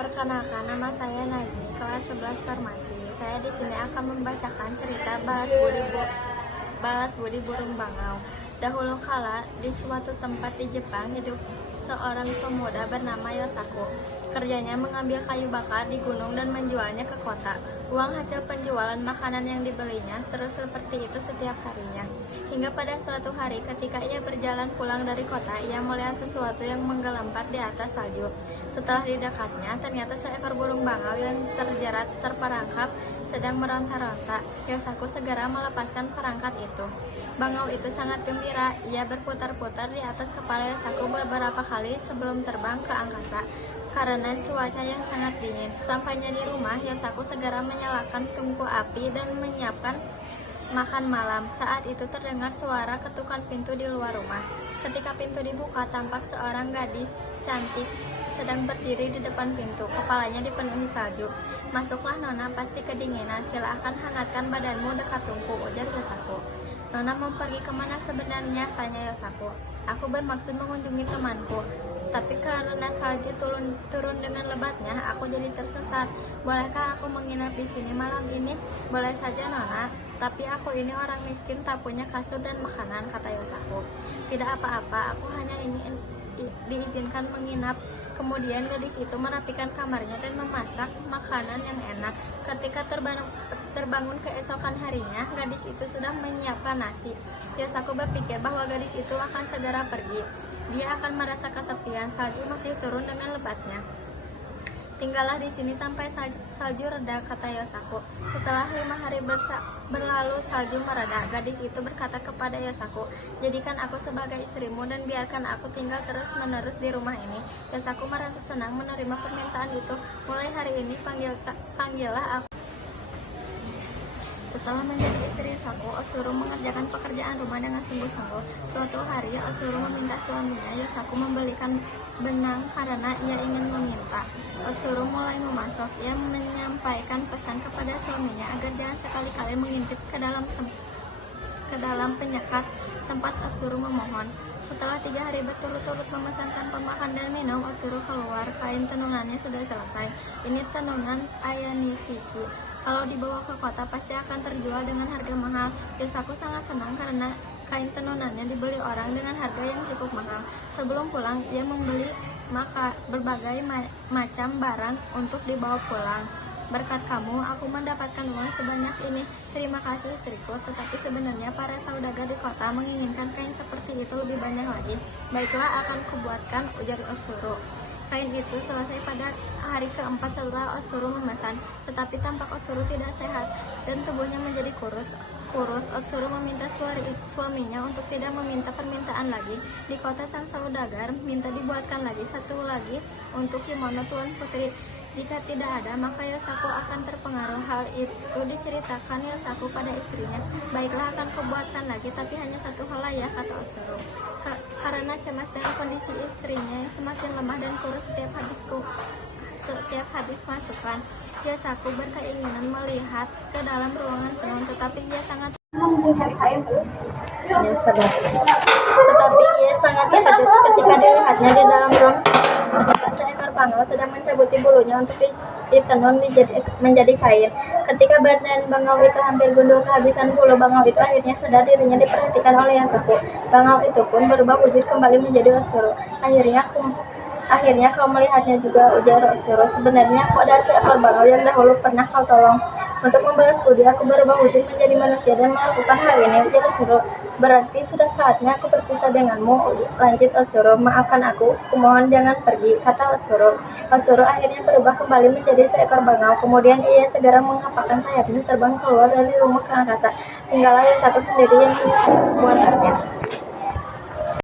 Perkenalkan, nama saya Naini, kelas 11 Farmasi. Saya di sini akan membacakan cerita Balas Budi Burung Bangau. Dahulu kala, di suatu tempat di Jepang hidup seorang pemuda bernama Yosaku. Kerjanya mengambil kayu bakar di gunung dan menjualnya ke kota. Uang hasil penjualan makanan yang dibelinya terus seperti itu setiap harinya. Hingga pada suatu hari ketika ia berjalan pulang dari kota, ia melihat sesuatu yang menggelempar di atas salju. Setelah didekatnya, ternyata seekor burung bangau yang terjerat terperangkap sedang meronta-ronta. Yosaku segera melepaskan perangkat itu. Bangau itu sangat gembira. Ia berputar-putar di atas kepala Yosaku beberapa kali sebelum terbang ke angkasa. Karena cuaca yang sangat dingin, sampainya di rumah, Yosaku segera menyalakan tungku api dan menyiapkan makan malam. Saat itu terdengar suara ketukan pintu di luar rumah. Ketika pintu dibuka, tampak seorang gadis cantik sedang berdiri di depan pintu. Kepalanya dipenuhi salju. "Masuklah Nona, pasti kedinginan. Silakan hangatkan badanmu dekat tungku," ujar Yosaku. "Nona mau pergi kemana sebenarnya?" tanya Yosaku. "Aku bermaksud mengunjungi temanku. Tapi karena salju turun dengan lebatnya, aku jadi tersesat. Bolehkah aku menginap di sini malam ini?" "Boleh saja Nona, tapi aku ini orang miskin, tak punya kasur dan makanan," kata Yosaku. "Tidak apa-apa, aku hanya ingin diizinkan menginap." Kemudian gadis itu merapikan kamarnya dan memasak makanan yang enak. Ketika terbangun keesokan harinya, gadis itu sudah menyiapkan nasi. Yosaku berpikir bahwa gadis itu akan segera pergi. Dia akan merasa kesepian, salju masih turun dengan lebatnya. "Tinggallah di sini sampai salju reda," kata Yosaku. Setelah 5 hari berlalu, salju mereda. Gadis itu berkata kepada Yosaku, "Jadikan aku sebagai istrimu dan biarkan aku tinggal terus-menerus di rumah ini." Yosaku merasa senang menerima permintaan itu. "Mulai hari ini panggillah aku." Setelah menjadi istri Yosaku, Otsuru mengerjakan pekerjaan rumah dengan sungguh-sungguh. Suatu hari, Otsuru meminta suaminya Yosaku membelikan benang karena ia ingin meminta. Otsuru mulai memasak. Ia menyampaikan pesan kepada suaminya agar jangan sekali-kali mengintip ke dalam penyekat tempat Otsuru memohon. Setelah 3 hari berturut-turut memesankan pemakan dan minum, Otsuru keluar. Kain tenunannya sudah selesai. Ini tenunan Ayanishiki. Kalau dibawa ke kota pasti akan terjual dengan harga mahal. Yosaku sangat senang karena kain tenunannya dibeli orang dengan harga yang cukup mahal. Sebelum pulang, ia membeli berbagai macam barang untuk dibawa pulang. "Berkat kamu, aku mendapatkan uang sebanyak ini. Terima kasih istriku." Tetapi sebenarnya para saudagar di kota menginginkan kain seperti itu lebih banyak lagi. "Baiklah, akan kubuatkan," ujar Otsuru. Kain itu selesai pada hari keempat setelah Otsuru memesan. Tetapi tampak Otsuru tidak sehat dan tubuhnya menjadi kurus. Otsuru meminta suaminya untuk tidak meminta permintaan lagi. Di kota sang saudagar minta dibuatkan lagi satu lagi untuk kimono tuan putri. Jika tidak ada, maka Yosaku akan terpengaruh. Hal itu diceritakan Yosaku pada istrinya. "Baiklah, akan kubuatkan lagi, tapi hanya satu helai ya," kata Otsuru. Karena cemas dengan kondisi istrinya yang semakin lemah dan kurus setiap habis masukan, Yosaku berkeinginan melihat ke dalam ruangan tenun, tetapi ia sangat terkejut ketika dilihatnya di dalam ruang seekor bangau sedang mencabuti bulunya untuk ditenun menjadi kain. Ketika badan bangau itu hampir gundul kehabisan bulu, bangau itu akhirnya sadar dirinya diperhatikan oleh Yosaku. Bangau itu pun berubah wujud kembali menjadi Otsuru. Akhirnya kau melihatnya juga," ujar Otsuru. "Sebenarnya aku adalah seekor bangau yang dahulu pernah kau tolong. Untuk membalas budi, aku berubah wujud menjadi manusia dan melakukan hal ini," ujar Otsuru. "Berarti sudah saatnya aku berpisah denganmu," lanjut Otsuru. "Maafkan aku, kumohon jangan pergi," kata Otsuru. Otsuru akhirnya berubah kembali menjadi seekor bangau. Kemudian ia segera mengepakkan sayapnya terbang keluar dari rumah ke angkasa. Tinggallah Yosaku sendiri yang menyisir buatannya.